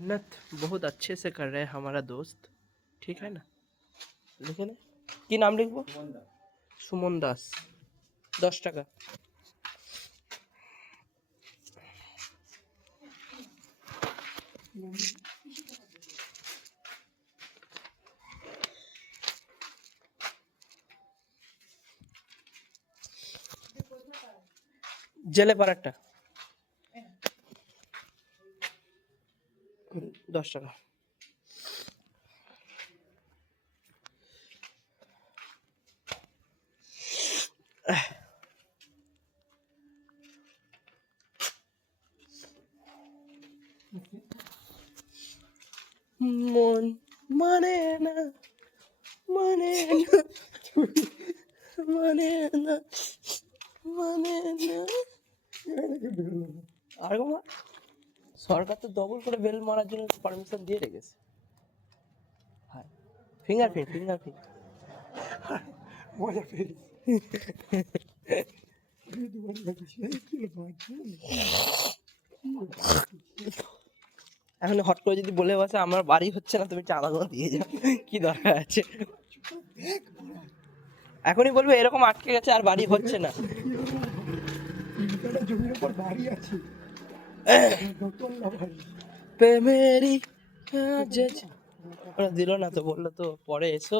मेहनत बहुत अच्छे से कर रहे हैं हमारा दोस्त, ठीक है ना। लिखे ना কি নাম লিখবো? সুমন দাস। 10 টাকা। জেলে পাড়াটা 10 টাকা। মন মানে না, মানে না, মানে না, মানে না। আর সরকার তো ডবল করে বেল মারার জন্য পারমিশন দিয়ে রেখেছে। হ্যাঁ, ফিঙ্গারপ্রিন্ট ফিঙ্গারপ্রিন্ট মজা পেয়েছি। এখন হট করে যদি বলে বসে আমার বাড়ি হচ্ছে না, তুমি চাঁদাগুলো দিয়ে যাও, কি দরকার আছে? এখনই বলবে এরকম আটকে গেছে আর বাড়ি হচ্ছে না। জমির উপর বাড়ি আছে, প্রেমেরই কাজে ওরা দিল না তো, বললো তো পরে এসো,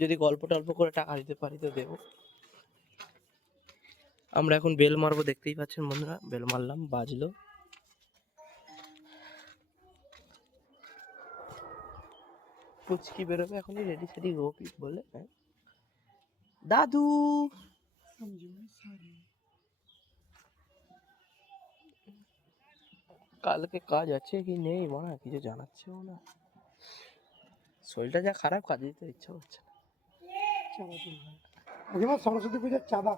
যদি গল্প টল্প করে টাকা দিতে পারি তো দেবো। আমরা এখন বেল মারবো, দেখতেই পাচ্ছেন বন্ধুরা, বেল মারলাম, বাজলো। পুচকি বেরোবে এখনই, রেডি সেডি গোপি বলে। হ্যাঁ দাদু কালকে কাজ আছে কি নেই মনে হয় কিছু জানাচ্ছেও না। শরীরটা যা খারাপ, কাজে যেতে ইচ্ছা হচ্ছে না। সরস্বতী পূজার চাঁদা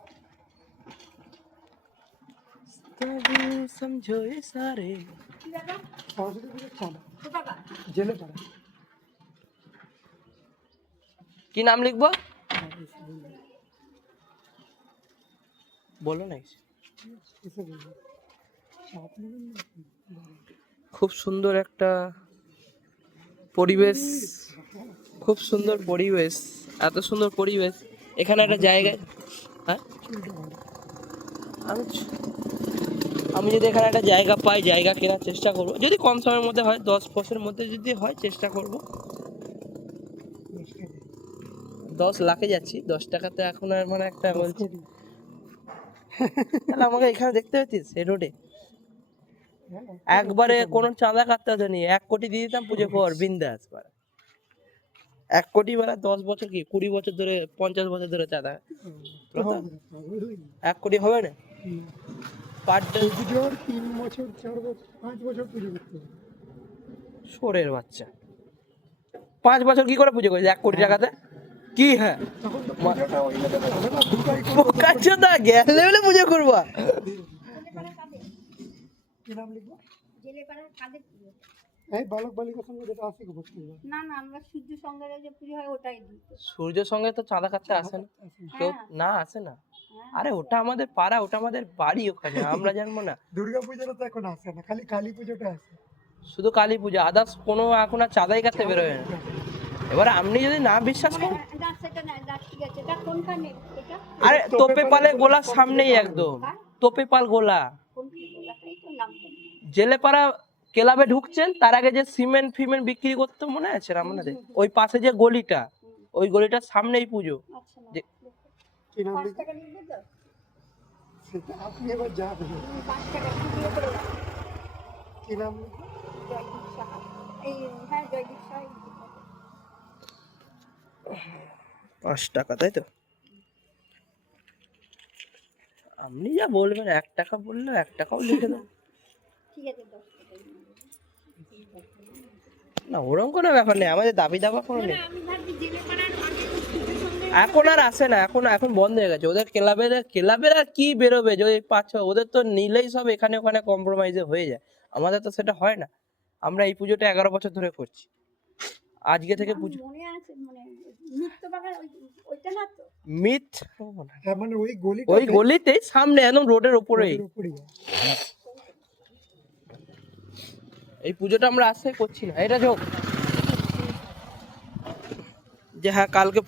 সমঝো সারে সরস্বতী পূজার চাঁদা জেলে পাড়া। কি নাম লিখবো বলো না। খুব সুন্দর একটা পরিবেশ, খুব সুন্দর পরিবেশ, এত সুন্দর পরিবেশ। এখানে একটা জায়গায়, হ্যাঁ আমি যদি এখানে একটা জায়গা পাই, জায়গা কেনার চেষ্টা করবো, যদি কম সময়ের মধ্যে হয়, 10 বছরের মধ্যে যদি হয়, চেষ্টা করব। 10 লাখে যাচ্ছি, 10 টাকাতে এখন আর মানে একটা বলছি। তাহলে আমাকে এখানে দেখতে পাচ্ছিস এই রোডে একবারে কোনো চাঁদা কাটতে হতো নি, 1 কোটি দিয়ে দিতাম পুজো পর বিন্দাস। 1 কোটি বেলা 10 বছর কি 20 বছর ধরে, 50 বছর ধরে চাঁদা 1 কোটি হবে না পার ডে। 3 বছর 4 বছর 5 বছর পুজো করতে হবে। সোরের বাচ্চা 5 বছর কি করে পুজো করেছে 1 কোটি টাকাতে? কি হ্যাঁ গ্যাস লেভেলে পুজো করবা? বালক বালিকার সঙ্গে যেটা আসে ভর্তি হয়। না না, আমরা সূর্য সঙ্গে যে পুজো হয় ওটাই দিই। সূর্য সঙ্গে তো চাঁদা কাটতে আসে না কেউ, না আসে না। আরে ওটা আমাদের পাড়া, ওটা আমাদের বাড়ি, ওখানে আমরা জানবো না। দুর্গা পূজাটা তো এখন আসে না, খালি কালী পুজোটা আসে। শুধু কালী পূজা, আদার্স কোনো এখন আর চাঁদাই কাটতে বেরোয় না। এবার আপনি যদি না বিশ্বাস করেন, আরে তোপে পালে গোলার সামনেই একদম, তোপে পাল গোলা জেলেপাড়া ক্লাবে ঢুকছেন, তার আগে যে সিমেন্ট ফিমেন্ট বিক্রি করতে মনে আছে আপনাদের, ওই পাশে যে গলিটা, ওই গলিটার সামনেই পুজো। আপনি এবার যাবেন। কি নাম? 5 টাকা, তাই তো? আপনি যা বলবেন, 1 টাকা বললে 1 টাকাও লিখে দেবো। না ওরকম কোনো ব্যাপার নেই, আমাদের দাবি দাবা কোনো নেই। এখন আর আসে না, এখন বন্ধ হয়ে গেছে। ওদের ক্লাবের আর কি বেরোবে, যদি 5-6 ওদের তো নিলেই সব এখানে ওখানে কম্প্রোমাইজে হয়ে যায়। আমাদের তো সেটা হয় না। আমরা এই পুজোটা 11 বছর ধরে করছি, আজকে থেকে পুজো। মিথ মানে ওই গলিতেই সামনে, একদম রোডের উপরেই। এই পুজোটা আমরা আশাই করছি না, এটা যোগ যে হ্যাঁ কালকে